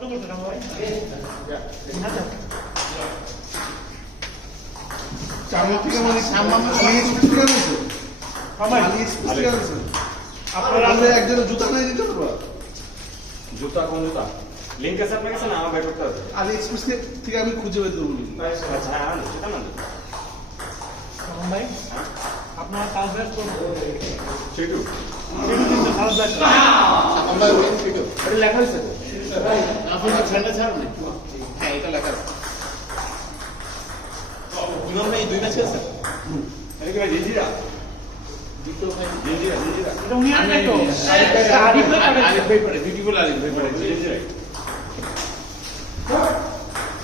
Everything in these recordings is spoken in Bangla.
কত করতে রাম ভাই? আচ্ছা চামড়া থেকে মানে সামান্য আলিয়ে স্পষ্ট করে দিয়েছো ভাই আলিয়ে স্পষ্ট করে দিয়েছো আপনারা আমাদের একজনের জুতা নাই দিতে পারবো জুতা কোন জুতা লিংক আছে আপনার কাছে না আমার বের করতে হবে আলি এক্সপ্রেস থেকে আমি খুঁজে বের করবো আচ্ছা হ্যাঁ জুতা না রাম ভাই আপনারা কাজ বের করুন সেটু কিন্তু কাজ বের আমরা ভিডিও এটা লেখা হয়েছে তো আপনি ঠান্ডা ছাড় না হ্যাঁ এটা লেখা আছে ইমাম ভাই দুই ম্যাচ আছে এটা কি ভাই জিজিরা দুটো ভাই জিজিরা এটা উনি আনবে তো আরিফ ভাই পাঠাচ্ছে। আলিফ ভাই পড়ে বিউটিফুল আলিফ ভাই পড়ে জিজিরা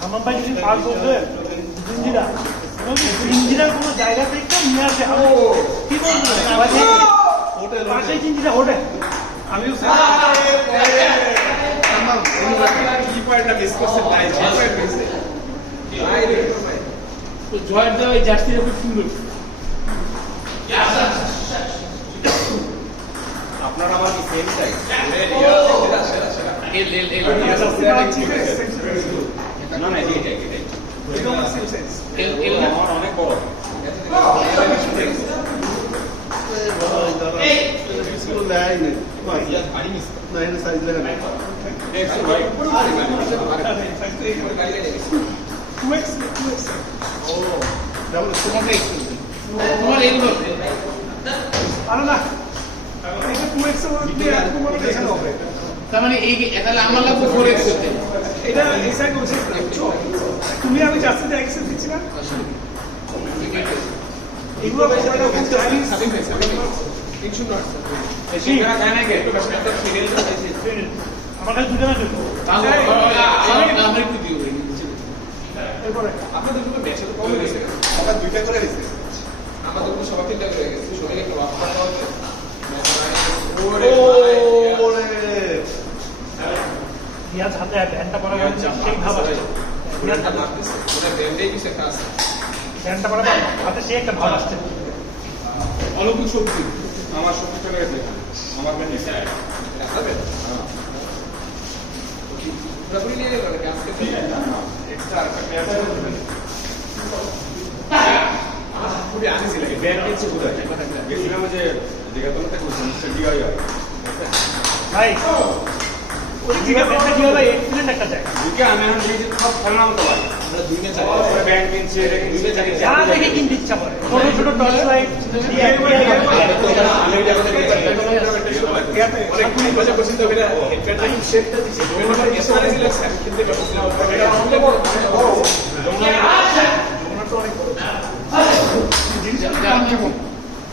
রাম ভাই যদি পাস করবে জিঞ্জিরা জিঞ্জিরার কোনো জায়গা থেকে নিয়ে আসে কি বলবো হোটেল পাশে জিঞ্জিরা হোটেল আমিও আমার কি পয়েন্টটা মিস করছে তাই যে পয়েন্ট মিস ভাই রে ভাই তো জয়ের দেওয়া এই জার্সিটা খুব সুন্দর আপনার আমার কি সেম চাই এল এল এল না না এটাই এল এল আমার অনেক বড় স্কুল দেয় না না এটা সাইজ লেখা নেই দেখছো ভাই যেমন তোমাকে তোমার এগুলো আরে না এটা 2x এর মধ্যে এরকম বড় দেখানো হবে তার মানে এই তাহলে আমার লাগবে 4x হতে এটা এসআই করছে তুমি আমি জাস্ট এক্সেস দিচ্ছি না এগুলো বিষয়টা খুব জানি সিঙ্গারা খায় নাকি আমার কাছে দুটো আছে আমার একটু দিও এরপরে আপনাদের দুটো ম্যাচ তো কম গেছে আমরা দুইটা করে দিছি আমাদের তো সবাই তিনটা করে গেছে সবাই একটু অফ করতে হবে ওরে ওরে ইয়ার হাতে ব্যান্ডটা পরা গেছে সেই ভাব আছে ইয়ার ভাই মারতেছে ওটা ব্যান্ডেজ দিছে কাজ ব্যান্ডটা পরা হাতে সেই একটা ভাব আসছে অলৌকিক শক্তি আমার শক্তি চলে গেছে আমার মেনে দেখাবে পুরোপুরি নিয়ে গেল আজকে এক্সট্রা খুবই আনিজি লাগে ব্যান্ড কিনছে কোথায় গেছিলাম যে জায়গাগুলো থেকে মিস্টার ডিআই ভাই ওই দিকে ব্যান্ডটা কি হবে এক্সিলেন্ট একটা জায়গা দুকে আমি এখন নিজে সব খেললাম তো ভাই আমরা দুই ম্যাচ তারপরে ব্যান্ড কিনছে এটা কিনছে এটা কিনছে যা দেখে কিনতে ইচ্ছা করে ছোট ছোট টর্চ লাইট অনেকগুলি মজা করছি তো এটা এন্টারটেইনিং শেপটা দিচ্ছে ওইটা এসে আনিজি লাগছে আমি কিনতে পারছিলাম এটা অনেক বড়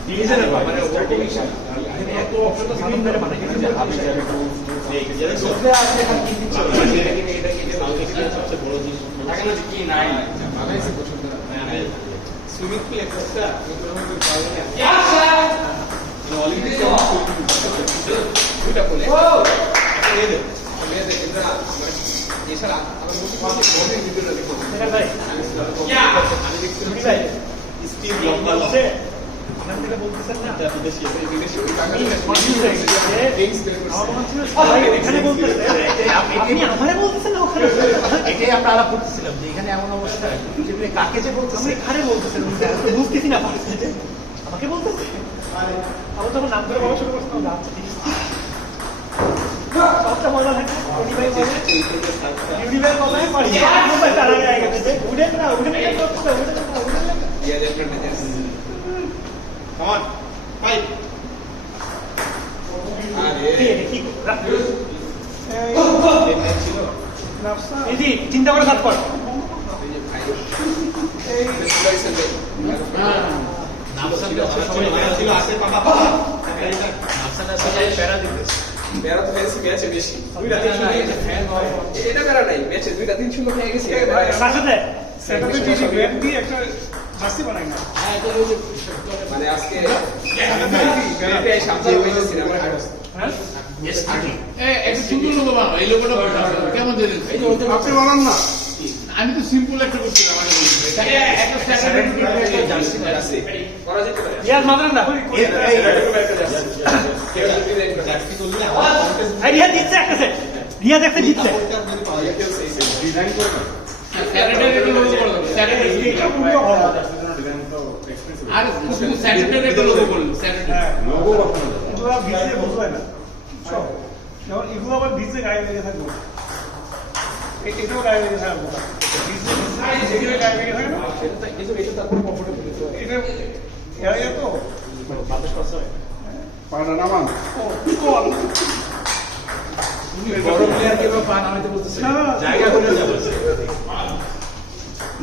ডিজাইনের ভাই মানে টেকনিশিয়ান এত অপশন তো সামনে ধরে বানাই যে হাবি যাবে একটু সবচেয়ে আছে এখন কি দিচ্ছে এটা কি সবচেয়ে বড় জিনিস থাকে না যে কি নাই বানাইছে পছন্দ সুইমিং পুল একটা অলিম্পিক দুইটা বলে এছাড়া আমার মোটামুটি ভিডিওটা দেখো ভাই আমি দেখছি ভাই স্টিভ লম্বা বলছে এখান থেকে বলতেছেন না আমার মনে হচ্ছিল সবাই এখানে বলতেছে আপনি আমারে বলতেছেন না ওখানে এটাই আমরা আলাপ করতেছিলাম যে এখানে এমন অবস্থা যে কাকে যে বলতেছে আমি এখানে বলতেছেন তো বুঝতেছি না পারছি যে আমাকে বলতেছে আমার যখন নাম ধরে বলা শুরু করছিলাম আচ্ছা ঠিক আছে সবটা মজা থাকে ইউনিভাই বলে ইউনিভাই বলে পারি মোবাইল তারা আগে গেছে যে উড়ে না করতেছে উড়ে না ইয়া অ্যাডভান্টেজেস কাম অন ফাইট আরে কি রাখ ছিল এই যে চিন্তা করে কাজ কর এই যে ভাই এই সুলাইছে দে ছিল আছে পাপা বেড়া তো বেশি ম্যাচে বেশি দুইটা তিন শূন্য হয়ে গেছে এটা বেড়া নাই ম্যাচে দুইটা তিন শূন্য হয়ে গেছে সাথে সেটাতে টিভি ব্যাট দিয়ে একটা জার্সি বানাই না মানে আজকে ব্যাটে সামনে হয়ে গেছে আমার হ্যাঁ একটা সুন্দর লোগো বানাও এই লোগোটা কেমন দিলেন এই যে ওদের আপনি বলেন না আমি তো সিম্পল একটা করছিলাম জার্সি আছে করা যেতে পারে ইয়ার মাদার না জার্সি করলে আইডিয়া দিচ্ছে একটা সেট রিয়াজ একটা জিতছে ডিজাইন করে না স্যাটারডে একটা লোগো করলাম স্যাটারডে ডিজাইন তো এক্সপেন্সিভ আর স্যাটারডে একটা লোগো করলাম স্যাটারডে লোগো বসানো যাবে এগুলো ভিজে বুঝবে না সব যেমন এগুলো আবার ভিজে গায়ে লেগে থাকবে এটাও গায়ে লেগে থাকবে ভিজে গায়ে লেগে থাকবে না এটা এরা তো পাড়া নামান বড় প্লেয়ার কেউ পা নামাইতে বলতেছে না, না, জায়গা করে যাবে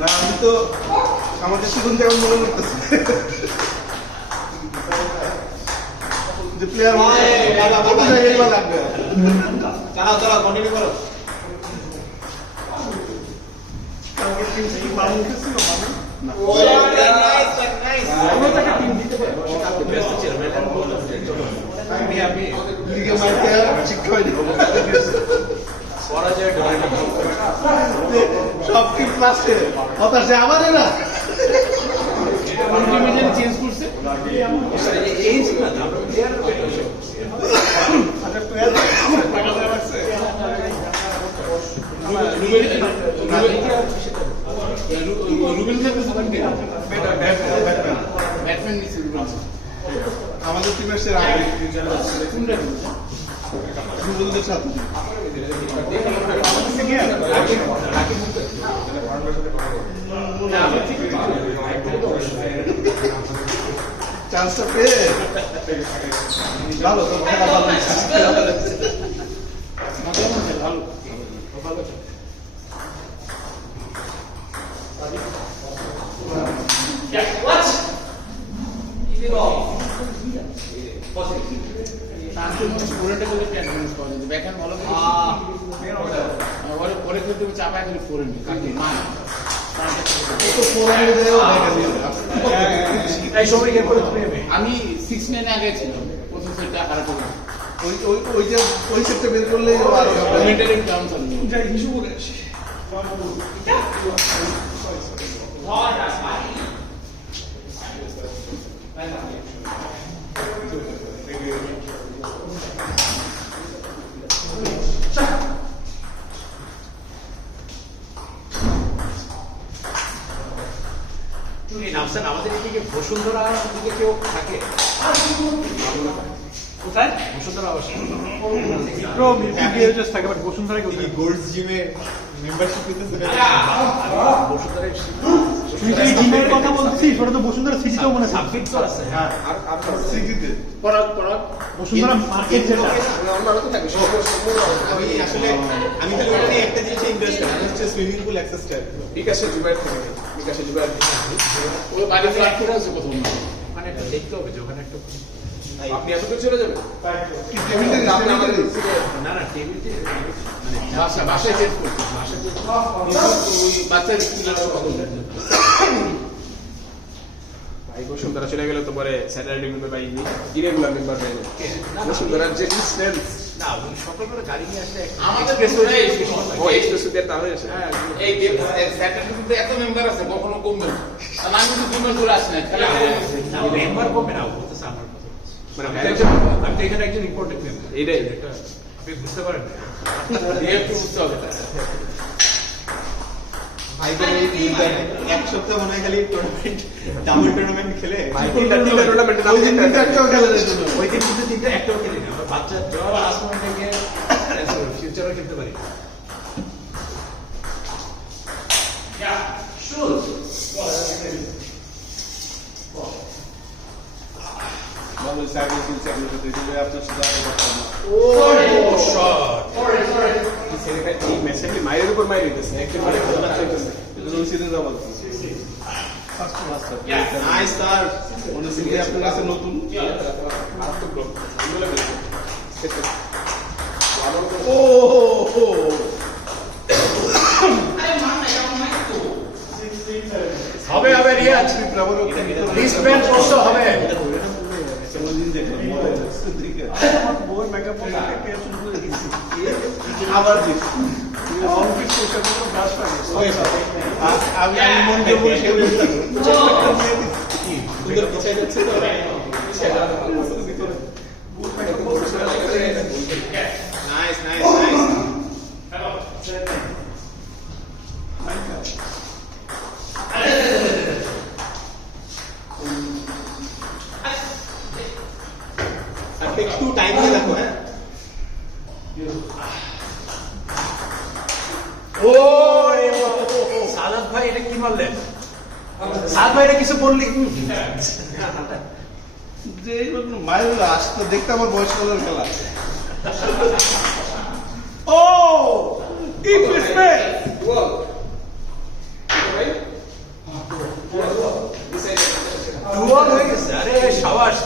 না আমি তো আমাদের সুগন্ধ এখন মনে করতেছি যে প্লেয়ার লাগবে চালাও কন্টিনিউ করো কালকে টিম থেকে বাবু উঠেছিল বাবু ব্যস্ত ছিল আমি লিগে মারতে শিক্ষা হয়নি পরাজয় সব কি ক্লাসে হতাশে আমাদের না আলটিমেটলি চেঞ্জ করছে এই ছিল না আমরা প্লেয়ার আচ্ছা প্লেয়ার টাকা দেওয়া লাগছে রুবেল খেলতেছে ব্যাটম্যান নিচ্ছে রুবেল আমাদের টিমের সেরা কোনটা সুগন্ধের সাথে চান্সটা পেয়ে ভালো তো খেলা ভালো ভালো পুরোটা করে ক্যান্টেন্স পাওয়া যায় ব্যাকহ্যান্ড ভালো করে পরে করতে চাপায় করে ফোরেন কাকে মা তো ফোরামে দেও এই সময় গিয়ে করে তুমি নেবে আমি 6-9 আগে ছিলাম প্রথম সেটটা খারাপ করে ওই ওই ওই যে ওই সেটটা বের করলেই ও আরো মেন্টালি ডাউন চলে যাই হিসু করে আসি নামছেন আমাদের এদিকে বসুন্ধরা দিকে কেউ থাকে কোথায় বসুন্ধরা অবশ্যই মিত্র মিউজিক থাকে বাট বসুন্ধরা কেউ থাকে গোল্ডস জিমে মেম্বারশিপ নিতেছে বসুন্ধরায় তুই যে জিমের কথা বলছিস ওটা তো বসুন্ধরা সিটিতেও মনে হয় সাবফিট তো আছে হ্যাঁ আর সিটিতে পরাগ বসুন্ধরা মার্কেট যেটা আমি আসলে আমি তাহলে ওটা নিয়ে একটা জিনিস ইন্টারেস্টেড আমি হচ্ছে সুইমিং পুল অ্যাক্সেস টাইপ ঠিক আছে জুবাইর থেকে ঠিক আছে জুবাইর ওই বাড়ি ফ্ল্যাট করে আছে প্রথম মানে একটা দেখতে হবে যে ওখানে একটা আপনি এত দূর চলে যাবেন টেবিল থেকে না না টেবিলতে মানে বাসায় চেঞ্জ করতে ওই বাচ্চার স্কুলের ভাই বসুন্ধরা চলে গেলে তো পরে স্যাটারডে গ্রুপে পাই ইরেগুলার মেম্বার হয়ে যাবে বসুন্ধরার যে ডিস্টেন্স না ওই সকল করে গাড়ি নিয়ে আসলে আমাদের রেস্টুরেন্টে ও এক্সপ্রেস দিয়ে তাহলে এসে এই স্যাটারডে গ্রুপে এত মেম্বার আছে কখনো কমবে না আর আমি তো 2 মাস ধরে আসি না খেলা মেম্বার কমবে না বলতেছে আমার কথা মানে আমি তো এখানে একজন ইম্পর্টেন্ট মেম্বার এইটাই আপনি বুঝতে পারেন না একটু বুঝতে হবে ভাইদের এই দুইটা এক সপ্তাহ মনে হয় খালি টুর্নামেন্ট ডাবল টুর্নামেন্ট খেলে টুর্নামেন্টে ওই দিন তিনটা একটাও খেলা যেত না ওই দিন কিন্তু তিনটা একটাও খেলি না আমরা বাচ্চা জব আর আসমানটা গিয়ে ফিউচারও খেলতে পারি ভালো সার্ভিস সেগুলো দিতে আপনার সাথে আরো কথা না ও শট এই মেসেজে মায়ের উপর মায়ের দিতেছে একদম মানে কথা চলতেছে রোল সিরিজ আবার নাইস স্যার মনে সিরিজ আপনার কাছে নতুন ও হো হবে হবে রিয়াজ রিস্টব্যান্ড করতে হবে বউয়ের মেকআপ করতে শুরু করে দিয়েছি আবার জিত অঙ্কিত পোশাক গুলো ব্রাশ আমি মন দিয়ে বসে সুন্দর পিছাই যাচ্ছে তো নাইস নাইস নাইস আর একটু টাইম দিয়ে দেখো হ্যাঁ ও সাদাত ভাই এটা কি মারলেন সাদাত ভাই এটা কিছু বললি যে মাইল আসতো দেখতে আমার বয়সকালের খেলা ও ডিপ রেসপেক্ট দুয়াল হয়ে গেছে আরে সাবাস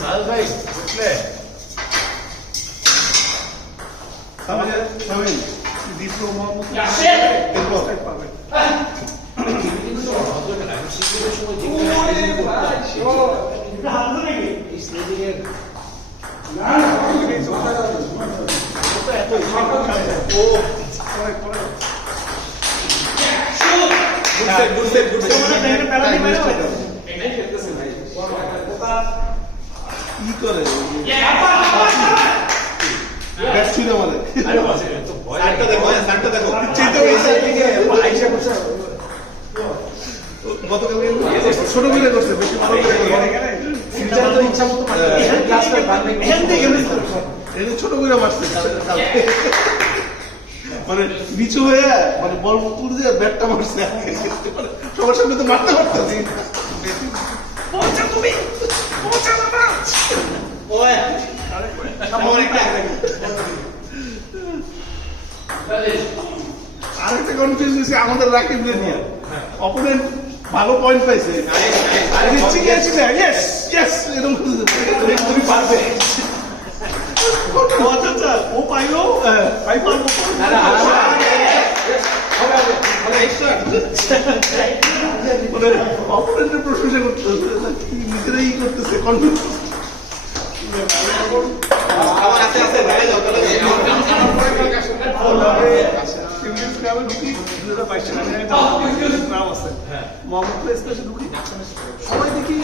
সাদাত ভাই বুঝলে সামিল ডিপ্লোমা পাবে কি করে ব্যাট ছুঁড়ে মারে সাইডটা দেখো সাইডটা দেখো গতকাল ছোট মিলে করছে বেশি বড় করে ইচ্ছা মতো এটা ছোট করে মারছে মানে নিচু হয়ে মানে বল তুলে দিয়ে ব্যাটটা মারছে সবার সামনে তো মারতে পারতেছি আরেকটা কনফিউজ হয়েছে আমাদের রাকিব নিয়ে অপোনেন্ট ভালো পয়েন্ট পাইছে তুমি পারবে আচ্ছা ও পাইলো পাই পারবো মানে অপোনেন্টের প্রশংসা করতেছে নিজেরাই করতেছে কনফিউজ আমার আছে আছে ভাই যাও তাহলে সবাই দেখি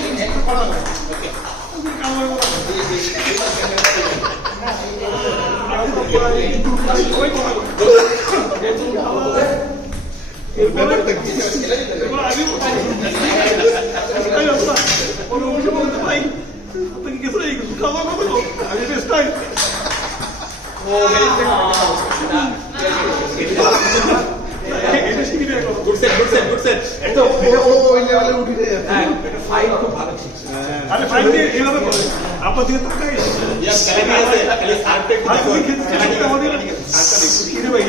ব্যাপারটা কি good set good set good set এটা ওই লেভেলে উঠে যায় ফাইট খুব ভালো শিখছে আরে ফাইন দিয়ে এইভাবে করে আপনার দিকে তাকাই ইয়া ক্যালারি আছে খালি সার্ভটা একটু দেখো ক্যালারি আমাদের সার্ভটা দেখো খিদে পাই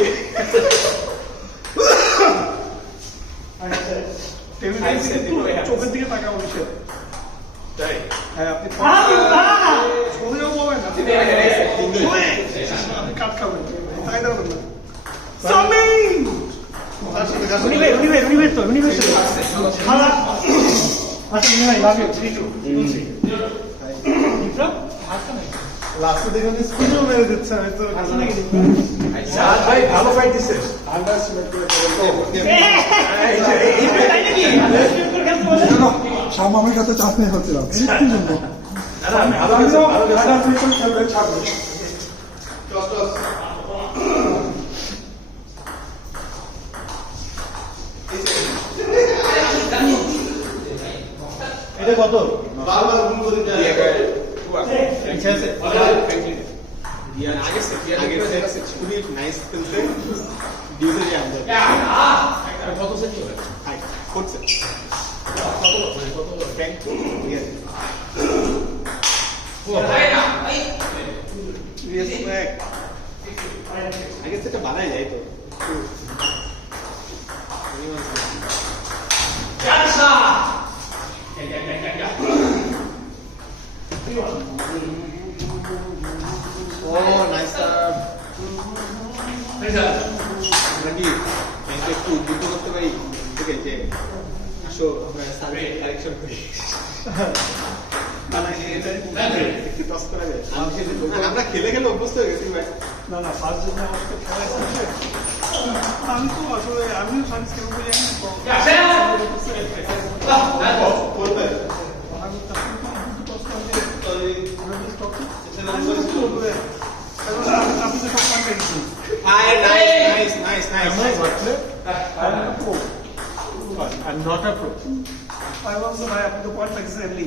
চোখের দিকে তাকা বলছে তাই হ্যাঁ আপনি ছোড়েও বলবেন না আপনি কাট খাবেন তাই দেবেন না সামিন তার সাথে কাছে উনিবের তো খালা আচ্ছা ভাই লাভ লাস্টে দেখে আমি স্পিডও মেরে দিচ্ছে আমি তো সাদ ভাই ভালো ফাইট দিছে শামামের সাথে চাপ নিয়ে হচ্ছিলাম ভালো গেছে ভালো গেছে এটা কত বারবার ভুল করে যায় আচ্ছা আছে দিয়া আগে সে খুবই নাইস খেলতে ডিউজে আমরা কত সেট করে হাই করছে কত র্যাঙ্ক তো ইয়ে রেসপেক্ট আগে সেটা বানাই যায় তো ও নাইস নাকি ব্যাংকে একটু যুদ্ধ করতে পারি ঠিক আছে আসো আমরা সার্ভে কালেকশন করি একটু টস করা যায় আমরা খেলে খেলে অভ্যস্ত হয়ে গেছি ভাই না না ফার্স্ট দিনে আমাকে খেলাইছে আমি তো আসলে আমিও সার্ভিস কেমন করে জানি আপনি তো সব পান nice nice nice I'm a pro. I'm not a pro. I was ভাই আপনি তো পয়েন্ট পাইছেন এমনি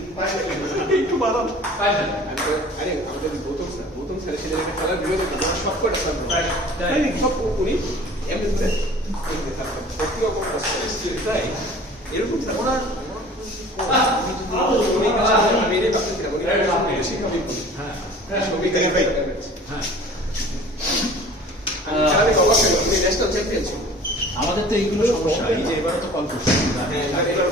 একটু বাদাম আরে আমাদের গৌতম স্যার সেদিন একটা খেলার ভিডিও দেখলাম সব কটা স্যার তাই নাকি? সব উনি এমনি স্যার সত্যি অপর তাই এরকম স্যার ওনার আমি এটাই ভাবতেছিলাম উনি শিক্ষা বিপুল হ্যাঁ ছবি থেকে ভাই আমি অবাক হলাম উনি ন্যাশনাল চ্যাম্পিয়ন ছিল আমাদের তো এইগুলো সমস্যা, এই যে এবারে তো কল করছি হ্যাঁ এবার